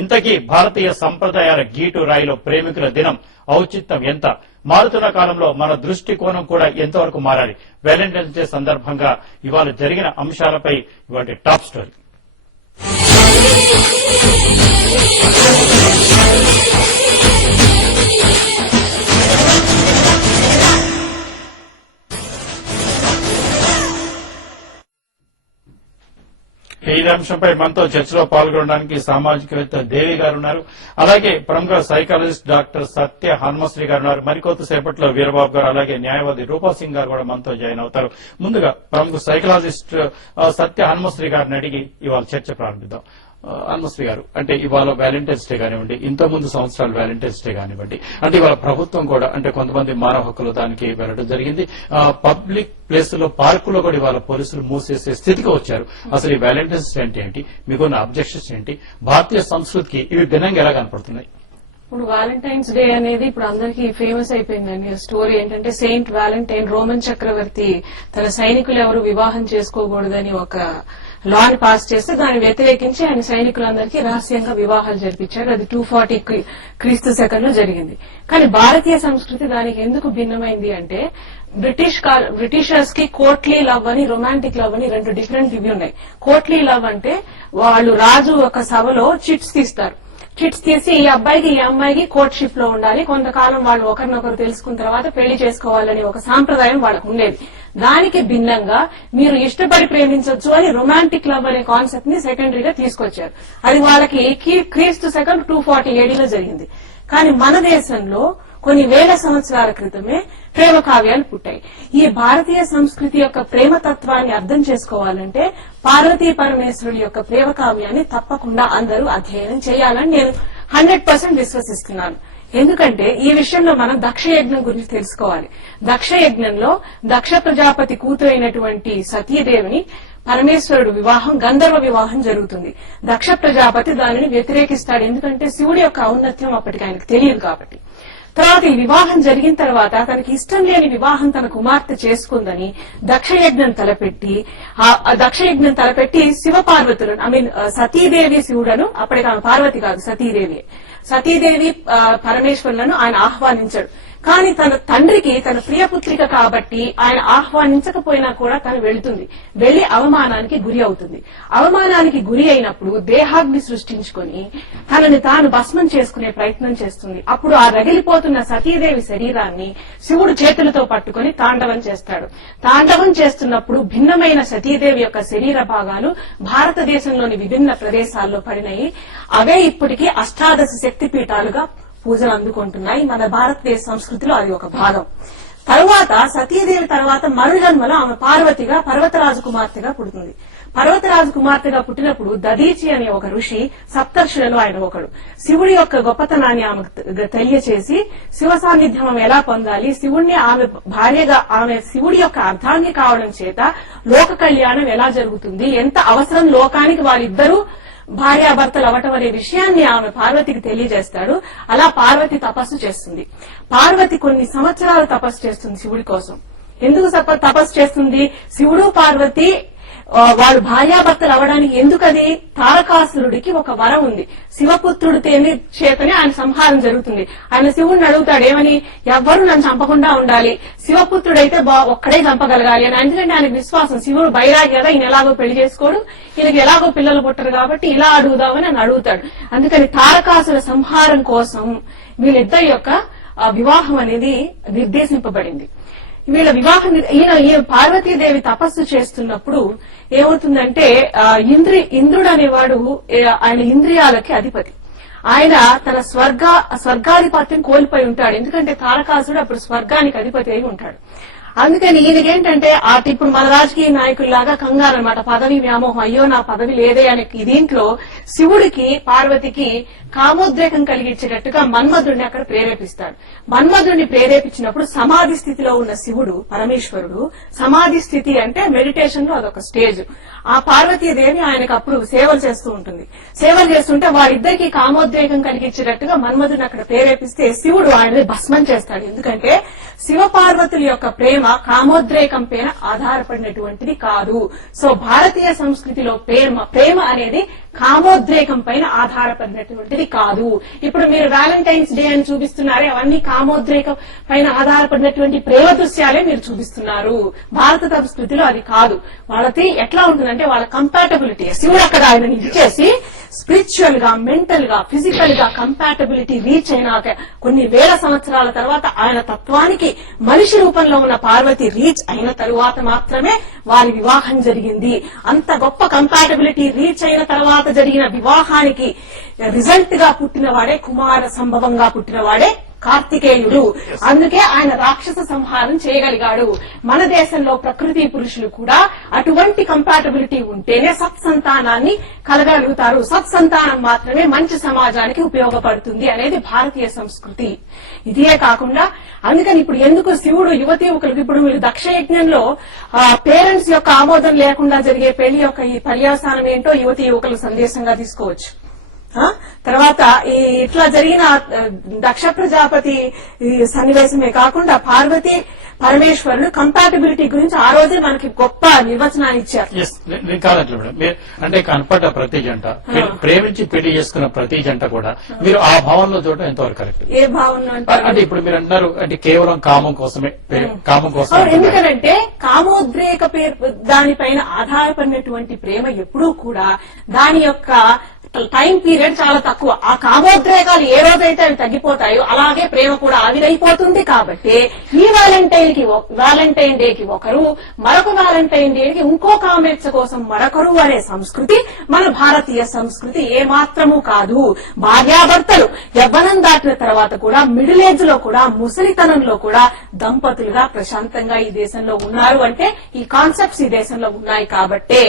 ఇంతకీ భారతీయ సంప్రదాయాల గీటు రాయిలో ప్రేమికుల దినం ఔచిత్యం ఎంత? మారుతున్న కాలంలో మన దృష్టికోణం కూడా ఎంతవరకు మారాలి? వ్యాలంటైన్స్ డే సందర్భంగా ఇవాళ జరిగిన అంశాలపై ఇవాళ టాప్ స్టోరీ. ఈ అంశంపై మనతో చర్చలో పాల్గొనడానికి సామాజికవేత్త దేవి గారు ఉన్నారు. అలాగే ప్రముఖ సైకాలజిస్ట్ డాక్టర్ సత్య హనుమశ్రీ గారు ఉన్నారు. మరికొద్ది సేపట్లో వీరబాబు గారు, అలాగే న్యాయవాది రూపా సింగ్ గారు కూడా మనతో జాయిన్ అవుతారు. ముందుగా ప్రముఖ సైకాలజిస్ట్ సత్య హనుమశ్రీ గారిని అడిగి ఇవాళ చర్చ ప్రారంభిద్దాం. హనుమశ్రీ గారు, అంటే ఇవాళ వ్యాలంటైన్స్ డే కానివ్వండి, ఇంతకుముందు సంవత్సరాలు వ్యాలంటైన్స్ డే కానివ్వండి, అంటే ఇవాళ ప్రభుత్వం కూడా అంటే కొంతమంది మానవ హక్కులు దానికి వెళ్ళడం జరిగింది. పబ్లిక్ ప్లేస్ లో పార్కులో కూడా ఇవాళ పోలీసులు మూసేసే స్థితికి వచ్చారు. అసలు ఈ వ్యాలంటైన్స్ డే అంటే ఏంటి? మీకున్న అబ్జెక్షన్స్ ఏంటి? భారతీయ సంస్కృతికి ఇవి భిన్నంగా ఎలా కనపడుతున్నాయి? ఇప్పుడు వ్యాలంటైన్స్ డే అనేది ఇప్పుడు అందరికీ ఫేమస్ అయిపోయిందండి. స్టోరీ ఏంటంటే సెయింట్ వ్యాలంటైన్ రోమన్ చక్రవర్తి తన సైనికులు ఎవరు వివాహం చేసుకోకూడదని ఒక లాని పాస్ చేస్తే దాన్ని వ్యతిరేకించి ఆయన సైనికులందరికీ రహస్యంగా వివాహాలు జరిపించారు. అది 240 క్రీస్తు శకంలో జరిగింది. కానీ భారతీయ సంస్కృతి దానికి ఎందుకు భిన్నమైంది అంటే బ్రిటిషర్స్ కి కోర్ట్లీ లవ్ అని రొమాంటిక్ లవ్ అని రెండు డిఫరెంట్ ఇవి ఉన్నాయి. కోర్ట్లీ లవ్ అంటే వాళ్ళు రాజు ఒక సభలో చిట్స్ తీస్తారు. చిట్స్ తీసి ఈ అబ్బాయికి ఈ అమ్మాయికి కోర్ట్షిప్ లో ఉండాలి, కొంతకాలం వాళ్ళు ఒకరినొకరు తెలుసుకున్న తర్వాత పెళ్లి చేసుకోవాలని ఒక సాంప్రదాయం వాళ్ళకు ఉండేది. దానికి భిన్నంగా మీరు ఇష్టపడి ప్రేమించవచ్చు అని రొమాంటిక్ లవ్ అనే కాన్సెప్ట్ ని సెకండరీగా తీసుకొచ్చారు. అది వాళ్ళకి క్రీస్తు శకం 240 AD లో జరిగింది. కానీ మన దేశంలో కొన్ని వేల సంవత్సరాల క్రితమే ప్రేమ కావ్యాలు పుట్టాయి. ఈ భారతీయ సంస్కృతి యొక్క ప్రేమతత్వాన్ని అర్థం చేసుకోవాలంటే పార్వతీ పరమేశ్వరుల యొక్క ప్రేమ కావ్యాన్ని తప్పకుండా అందరూ అధ్యయనం చేయాలని నేను 100% విశ్వసిస్తున్నాను. ఎందుకంటే ఈ విషయంలో మనం దక్ష యజ్ఞం గురించి తెలుసుకోవాలి. దక్ష యజ్ఞంలో దక్ష ప్రజాపతి కూతురు అయినటువంటి సతీదేవిని పరమేశ్వరుడు వివాహం, గంధర్వ వివాహం జరుగుతుంది. దక్ష ప్రజాపతి దానిని వ్యతిరేకిస్తాడు. ఎందుకంటే శివుడి యొక్క ఔన్నత్యం అప్పటికి ఆయనకు తెలియదు కాబట్టి. తర్వాత ఈ వివాహం జరిగిన తర్వాత తనకి ఇష్టం లేని వివాహం తన కుమార్తె చేసుకుందని దక్షయజ్ఞం తలపెట్టి శివ పార్వతులను సతీదేవి శివుడను, అప్పటికి ఆమె పార్వతి కాదు సతీదేవి పరమేశ్వరులను ఆయన ఆహ్వానించాడు. కానీ తన తండ్రికి తన ప్రియపుత్రిక కాబట్టి ఆయన ఆహ్వానించకపోయినా కూడా తను వెళ్తుంది. వెళ్లి అవమానానికి గురి అవుతుంది. అవమానానికి గురి అయినప్పుడు దేహాగ్ని సృష్టించుకుని తనని తాను భస్మం చేసుకునే ప్రయత్నం చేస్తుంది. అప్పుడు ఆ రగిలిపోతున్న సతీదేవి శరీరాన్ని శివుడు చేతులతో పట్టుకుని తాండవం చేస్తాడు. తాండవం చేస్తున్నప్పుడు భిన్నమైన సతీదేవి యొక్క శరీర భాగాలు భారతదేశంలోని విభిన్న ప్రదేశాల్లో పడినాయి. అవే ఇప్పటికీ అష్టాదశ శక్తిపీఠాలుగా పూజలు అందుకుంటున్నాయి. మన భారతదేశ సంస్కృతిలో అది ఒక భాగం. తరువాత సతీదేవి తర్వాత మరుజన్మలో ఆమె పార్వతిగా పర్వతరాజు కుమార్తెగా పుడుతుంది. పర్వతరాజు కుమార్తెగా పుట్టినప్పుడు దదీచి అనే ఒక ఋషి సప్తర్షులలో ఆయన ఒకడు. శివుడి యొక్క గొప్పతనాన్ని ఆమెకు తెలియచేసి శివ సాన్నిధ్యం ఆమె ఎలా పొందాలి, శివుడిని ఆమె భార్యగా ఆమె శివుడి యొక్క అర్ధాంగి కావడం చేత లోక కళ్యాణం ఎలా జరుగుతుంది, ఎంత అవసరం లోకానికి వారిద్దరూ భార్యాభర్తలు అవటం అనే విషయాన్ని ఆమె పార్వతికి తెలియజేస్తాడు. అలా పార్వతి తపస్సు చేస్తుంది. పార్వతి కొన్ని సంవత్సరాలు తపస్సు చేస్తుంది శివుడి కోసం. ఎందుకు తపస్సు చేస్తుంది? శివుడు పార్వతి వాళ్ళు భార్యాభర్తలు అవడానికి ఎందుకది? తారకాసురుడికి ఒక వరం ఉంది. శివపుత్రుడు చేతనే ఆయన సంహారం జరుగుతుంది. ఆయన శివుడిని అడుగుతాడు, ఏమని? ఎవ్వరూ నన్ను చంపకుండా ఉండాలి, శివపుత్రుడైతే ఒక్కడే చంపగలగాలి అని. ఎందుకంటే ఆయనకు విశ్వాసం, శివుడు బైరాగి కదా, ఈయన ఎలాగో పెళ్లి చేసుకోడు, ఈయనకి ఎలాగో పిల్లలు పుట్టరు కాబట్టి ఇలా అడుగుదామని అని అడుగుతాడు. అందుకని తారకాసుర సంహారం కోసం వీళ్ళిద్దరి యొక్క వివాహం అనేది నిర్దేశింపబడింది. వీళ్ళ వివాహం ఈయన పార్వతీదేవి తపస్సు చేస్తున్నప్పుడు ఏమవుతుందంటే ఇంద్రుడు అనేవాడు ఆయన ఇంద్రియాలకి అధిపతి. ఆయన తన స్వర్గాధిపత్యం కోల్పోయి ఉంటాడు. ఎందుకంటే తారకాసుడు అప్పుడు స్వర్గానికి అధిపతి అయి ఉంటాడు. అందుకని ఈయనకేంటంటే ఇప్పుడు మన రాజకీయ నాయకుల్లాగా కంగారు అనమాట, పదవి వ్యామోహం, అయ్యో నా పదవి లేదే అనే. దీంట్లో శివుడికి పార్వతికి కామోద్రేకం కలిగించేటట్టుగా మన్మధుడిని అక్కడ ప్రేరేపిస్తాడు. మన్మధుడిని ప్రేరేపించినప్పుడు సమాధి స్థితిలో ఉన్న శివుడు పరమేశ్వరుడు, సమాధి స్థితి అంటే మెడిటేషన్ లో అదొక స్టేజ్, ఆ పార్వతీదేవి ఆయనకు అప్పుడు సేవలు చేస్తూ ఉంటుంది. సేవలు చేస్తుంటే వారిద్దరికి కామోద్రేకం కలిగించేటట్టుగా మన్మధుడిని అక్కడ ప్రేరేపిస్తే శివుడు ఆయనని భస్మం చేస్తాడు. ఎందుకంటే శివ పార్వతుల యొక్క ప్రేమ కామోద్రేకం పైన ఆధారపడినటువంటిది కాదు. సో భారతీయ సంస్కృతిలో ప్రేమ అనేది కామోద్రేకం పైన ఆధారపడినటువంటిది కాదు. ఇప్పుడు మీరు వ్యాలంటైన్స్ డే అని చూపిస్తున్నారే, అవన్నీ కామోద్రేకం పైన ఆధారపడినటువంటి ప్రేమ దృశ్యాలే మీరు చూపిస్తున్నారు. భారత సంస్కృతిలో అది కాదు. వాళ్ళది ఎట్లా ఉంటుందంటే వాళ్ళ కంపాటబిలిటీ, శివుడు అక్కడ ఆయన ఇచ్చేసి స్పిరిచువల్ గా, మెంటల్ గా, ఫిజికల్ గా కంపాటబిలిటీ రీచ్ అయినాక కొన్ని వేల సంవత్సరాల తర్వాత ఆయన తత్వానికి మనిషి రూపంలో ఉన్న పార్వతి రీచ్ అయిన తరువాత మాత్రమే వారి వివాహం జరిగింది. అంత గొప్ప కంపాటబిలిటీ రీచ్ అయిన తర్వాత జరిగిన వివాహానికి రిజల్ట్ గా పుట్టిన వాడే, కుమార సంభవంగా పుట్టిన వాడే కార్తికేయుడు. అందుకే ఆయన రాక్షస సంహారం చేయగలిగాడు. మన దేశంలో ప్రకృతి పురుషులు కూడా అటువంటి కంపాటబిలిటీ ఉంటేనే సత్సంతానాన్ని కలగలుగుతారు. సత్సంతానం మాత్రమే మంచి సమాజానికి ఉపయోగపడుతుంది అనేది భారతీయ సంస్కృతి. ఇదే కాకుండా అందుకని ఇప్పుడు ఎందుకు శివుడు యువతి యువకులకు, ఇప్పుడు మీరు దక్ష యజ్ఞంలో పేరెంట్స్ యొక్క ఆమోదం లేకుండా జరిగే పెళ్లి యొక్క ఈ పర్యవసానం ఏంటో యువతి యువకులు సందేశంగా తీసుకోవచ్చు. తర్వాత ఇట్లా జరిగిన దక్ష ప్రజాపతి సన్నివేశమే కాకుండా పార్వతి పరమేశ్వరుడు కంపాటబిలిటీ గురించి ఆ రోజే మనకి గొప్ప నిర్వచనాన్ని ఇచ్చారు. కాదంటే మేడం, అంటే కనపడ్డ ప్రతి జంట, ప్రేమించి పెళ్లి చేసుకున్న ప్రతి జంట కూడా మీరు ఆ భావంలో చూడటం ఎంతవరకు కరెక్ట్? ఏ భావంలో అంటే ఇప్పుడు మీరు అంటున్నారు అంటే కేవలం కామం కోసమే, కామం కోసం. ఎందుకంటే కామోద్రేక దానిపైన ఆధారపడినటువంటి ప్రేమ ఎప్పుడూ కూడా దాని యొక్క టైం పీరియడ్ చాలా తక్కువ. ఆ కామోద్రేకాలు ఏ రోజైతే అవి తగ్గిపోతాయో అలాగే ప్రేమ కూడా ఆవిరైపోతుంది. కాబట్టి ఈ వ్యాలంటైన్ డేకి ఒకరు, మరొక వ్యాలంటైన్ డేకి ఇంకో కామేచ్ఛ కోసం మరొకరు అనే సంస్కృతి మన భారతీయ సంస్కృతి ఏ మాత్రము కాదు. భార్యాభర్తలు యవ్వనం దాటిన తర్వాత కూడా, మిడిల్ ఏజ్ లో కూడా, ముసలితనంలో కూడా దంపతులుగా ప్రశాంతంగా ఈ దేశంలో ఉన్నారు అంటే ఈ కాన్సెప్ట్స్ ఈ దేశంలో ఉన్నాయి కాబట్టే.